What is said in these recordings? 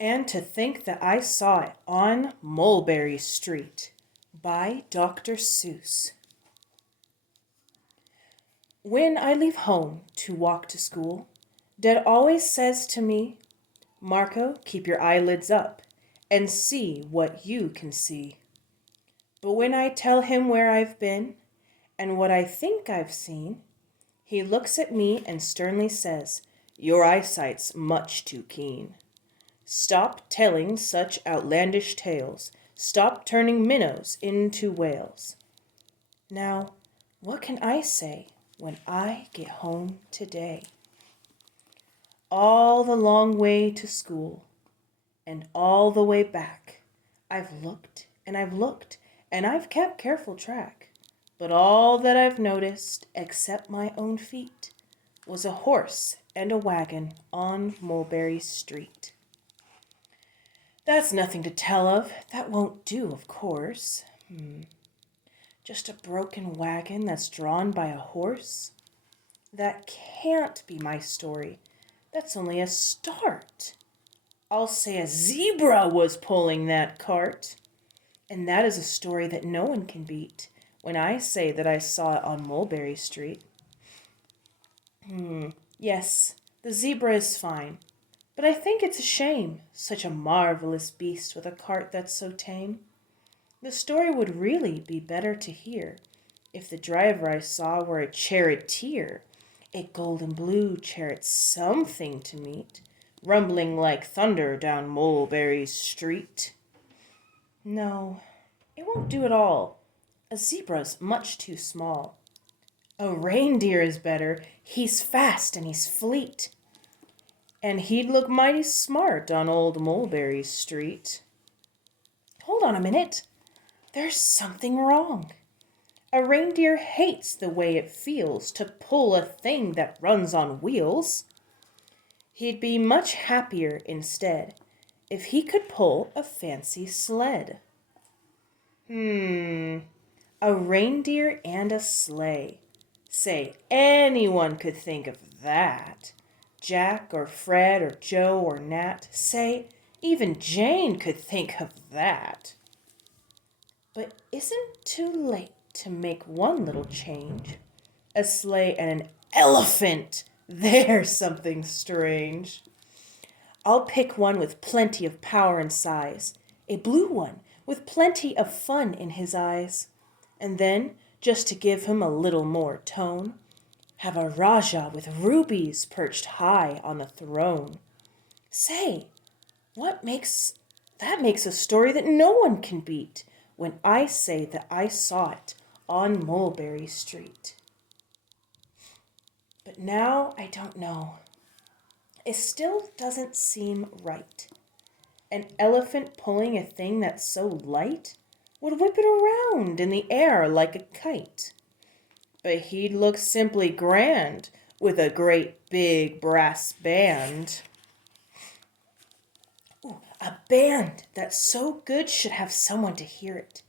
And to think that I saw it on Mulberry Street by Dr. Seuss. When I leave home to walk to school, Dad always says to me, Marco, keep your eyelids up and see what you can see. But when I tell him where I've been and what I think I've seen, he looks at me and sternly says, Your eyesight's much too keen. Stop telling such outlandish tales. Stop turning minnows into whales. Now, what can I say when I get home today? All the long way to school and all the way back, I've looked and I've looked and I've kept careful track. But all that I've noticed, except my own feet, was a horse and a wagon on Mulberry Street. That's nothing to tell of. That won't do, of course. Just a broken wagon that's drawn by a horse? That can't be my story. That's only a start. I'll say a zebra was pulling that cart. And that is a story that no one can beat when I say that I saw it on Mulberry Street. Yes, the zebra is fine. But I think it's a shame, such a marvelous beast with a cart that's so tame. The story would really be better to hear if the driver I saw were a charioteer, a golden blue chariot something to meet, rumbling like thunder down Mulberry Street. No, it won't do at all. A zebra's much too small. A reindeer is better. He's fast and he's fleet. And he'd look mighty smart on old Mulberry Street. Hold on a minute. There's something wrong. A reindeer hates the way it feels to pull a thing that runs on wheels. He'd be much happier instead if he could pull a fancy sled. A reindeer and a sleigh. Say, anyone could think of that. Jack or Fred or Joe or Nat. Say, even Jane could think of that. But isn't it too late to make one little change? A sleigh and an elephant. There's something strange. I'll pick one with plenty of power and size. A blue one with plenty of fun in his eyes. And then, just to give him a little more tone, have a Rajah with rubies perched high on the throne. Say, that makes a story that no one can beat when I say that I saw it on Mulberry Street. But now I don't know. It still doesn't seem right. An elephant pulling a thing that's so light would whip it around in the air like a kite. But he'd look simply grand with a great big brass band. A band that's so good should have someone to hear it.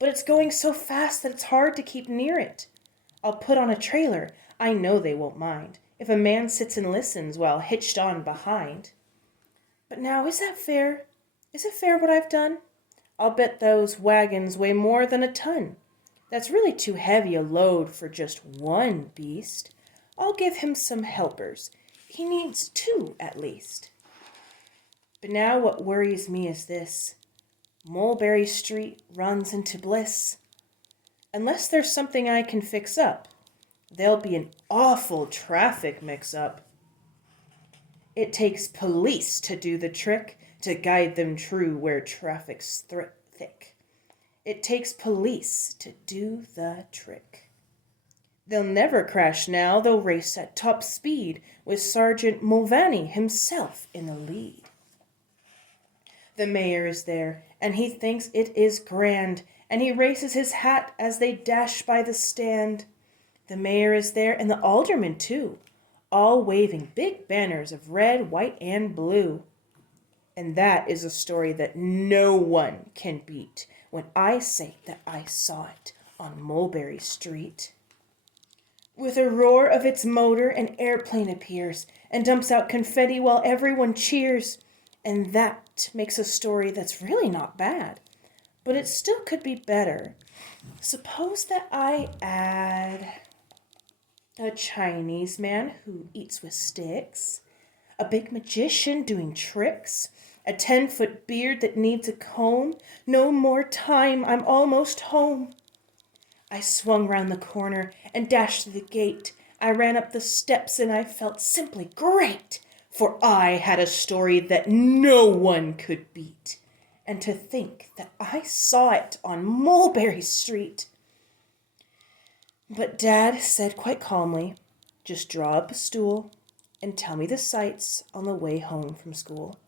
But it's going so fast that it's hard to keep near it. I'll put on a trailer. I know they won't mind if a man sits and listens while hitched on behind. But now, is that fair? Is it fair what I've done? I'll bet those wagons weigh more than a ton. That's really too heavy a load for just one beast. I'll give him some helpers. He needs 2 at least. But now what worries me is this. Mulberry Street runs into bliss. Unless there's something I can fix up, there'll be an awful traffic mix-up. It takes police to do the trick, to guide them true where traffic's thick. It takes police to do the trick. They'll never crash now, they'll race at top speed with Sergeant Mulvaney himself in the lead. The mayor is there, and he thinks it is grand, and he raises his hat as they dash by the stand. The mayor is there, and the aldermen too, all waving big banners of red, white, and blue. And that is a story that no one can beat when I say that I saw it on Mulberry Street. With a roar of its motor, an airplane appears and dumps out confetti while everyone cheers. And that makes a story that's really not bad, but it still could be better. Suppose that I add a Chinese man who eats with sticks, a big magician doing tricks, a 10-foot beard that needs a comb. No more time, I'm almost home. I swung round the corner and dashed through the gate. I ran up the steps and I felt simply great, for I had a story that no one could beat. And to think that I saw it on Mulberry Street. But Dad said quite calmly, just draw up a stool and tell me the sights on the way home from school.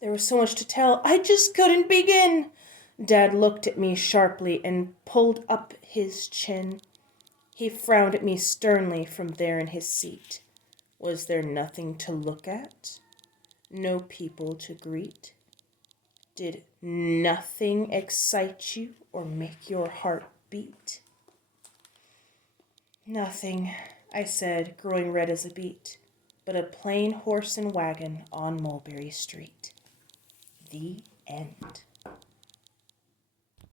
There was so much to tell, I just couldn't begin. Dad looked at me sharply and pulled up his chin. He frowned at me sternly from there in his seat. Was there nothing to look at? No people to greet? Did nothing excite you or make your heart beat? Nothing, I said, growing red as a beet, but a plain horse and wagon on Mulberry Street. The end.